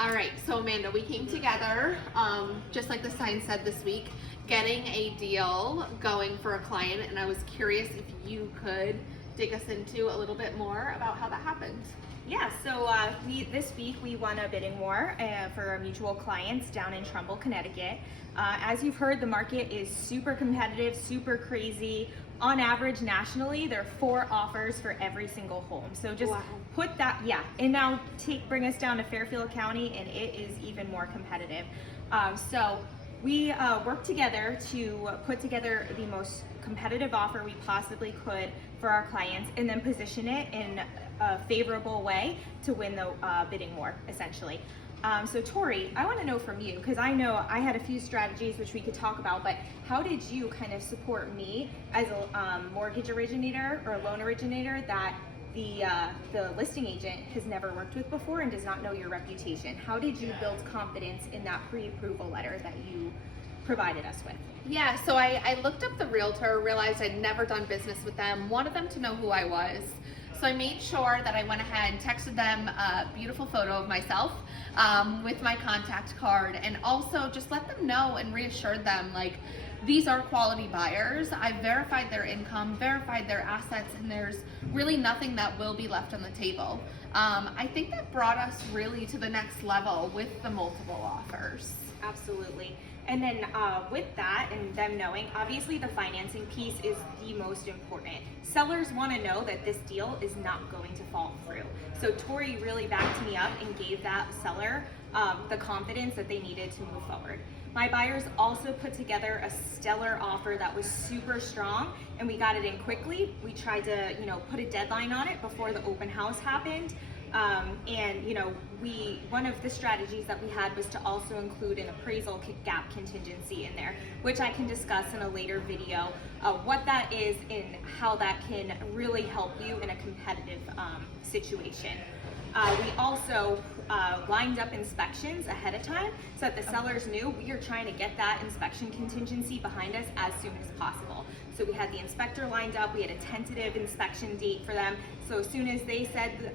All right, so Amanda, we came together, just like the sign said this week, getting a deal going for a client, and I was curious if you could dig us into a little bit more about how that happened. Yeah, so this week we won a bidding war for our mutual clients down in Trumbull, Connecticut. As you've heard, the market is super competitive, super crazy. On average, nationally, there are 4 offers for every single home. So just put that, and now bring us down to Fairfield County, and it is even more competitive. So we worked together to put together the most competitive offer we possibly could for our clients, and then position it in a favorable way to win the bidding war, essentially. So Tori, I want to know from you, because I know I had a few strategies which we could talk about, but how did you kind of support me as a mortgage originator or a loan originator that the listing agent has never worked with before and does not know your reputation? How did you build confidence in that pre-approval letter that you provided us with? Yeah, so I looked up the realtor, realized I'd never done business with them, wanted them to know who I was. So I made sure that I went ahead and texted them a beautiful photo of myself with my contact card, and also just let them know and reassured them, like, these are quality buyers. I verified their income, verified their assets, and there's really nothing that will be left on the table. I think that brought us really to the next level with the multiple offers. Absolutely. And then with that and them knowing, obviously the financing piece is the most important. Sellers want to know that this deal is not going to fall through. So Tori really backed me up and gave that seller the confidence that they needed to move forward. My buyers also put together a stellar offer that was super strong, and we got it in quickly. We tried to, put a deadline on it before the open house happened. One of the strategies that we had was to also include an appraisal gap contingency in there, which I can discuss in a later video, what that is and how that can really help you in a competitive situation. We also lined up inspections ahead of time so that the sellers knew we are trying to get that inspection contingency behind us as soon as possible. So we had the inspector lined up, we had a tentative inspection date for them. So as soon as they said,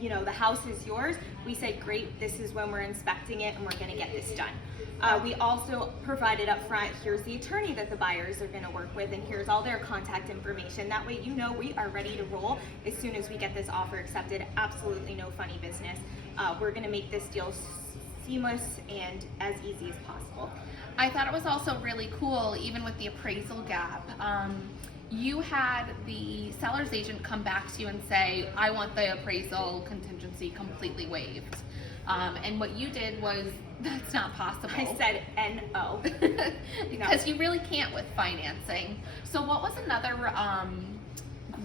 the house is yours, we said, great, this is when we're inspecting it and we're gonna get this done. We also provided up front, here's the attorney that the buyers are gonna work with, and here's all their contact information. That way we are ready to roll as soon as we get this offer accepted. Absolutely no funny business. We're gonna make this deal seamless and as easy as possible. I thought it was also really cool, even with the appraisal gap. You had the seller's agent come back to you and say, I want the appraisal contingency completely waived. And what you did was, that's not possible. I said no. Because you really can't with financing. So what was another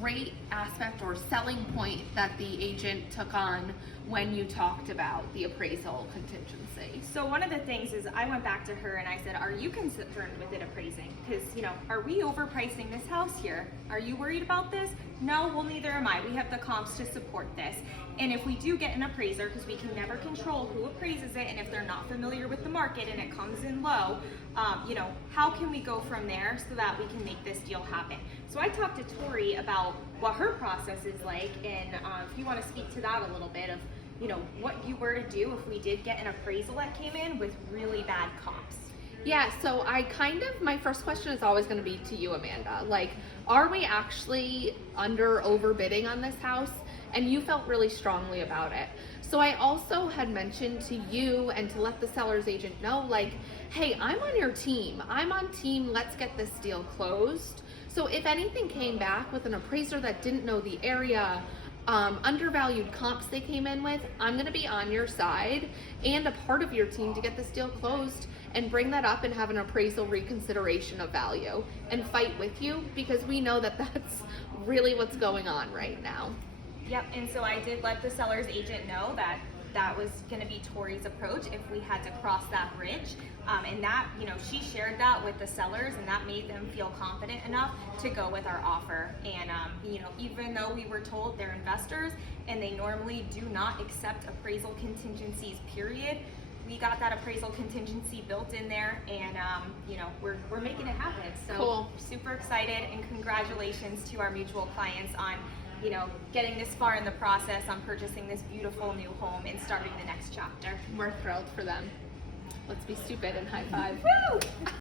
great aspect or selling point that the agent took on when you talked about the appraisal contingency? So one of the things is I went back to her and I said, are you concerned with it appraising? Because, are we overpricing this house here? Are you worried about this? No, well, neither am I. We have the comps to support this. And if we do get an appraiser, because we can never control who appraises it, and if they're not familiar with the market and it comes in low, how can we go from there so that we can make this deal happen? So I talked to Tori about what her process is like, and if you want to speak to that a little bit of, what you were to do if we did get an appraisal that came in with really bad comps. Yeah, so my first question is always going to be to you, Amanda. Like, are we actually overbidding on this house? And you felt really strongly about it. So I also had mentioned to you and to let the seller's agent know, like, hey, I'm on your team. I'm on team, let's get this deal closed. So if anything came back with an appraiser that didn't know the area, undervalued comps they came in with, I'm gonna be on your side and a part of your team to get this deal closed, and bring that up and have an appraisal reconsideration of value and fight with you, because we know that that's really what's going on right now. Yep, and so I did let the seller's agent know that that was going to be Tori's approach if we had to cross that bridge, and that, she shared that with the sellers, and that made them feel confident enough to go with our offer. And even though we were told they're investors and they normally do not accept appraisal contingencies, period, we got that appraisal contingency built in there, and we're making it happen. So cool. Super excited, and congratulations to our mutual clients on getting this far in the process on purchasing this beautiful new home and starting the next chapter. We're thrilled for them. Let's be stupid and high five. Woo!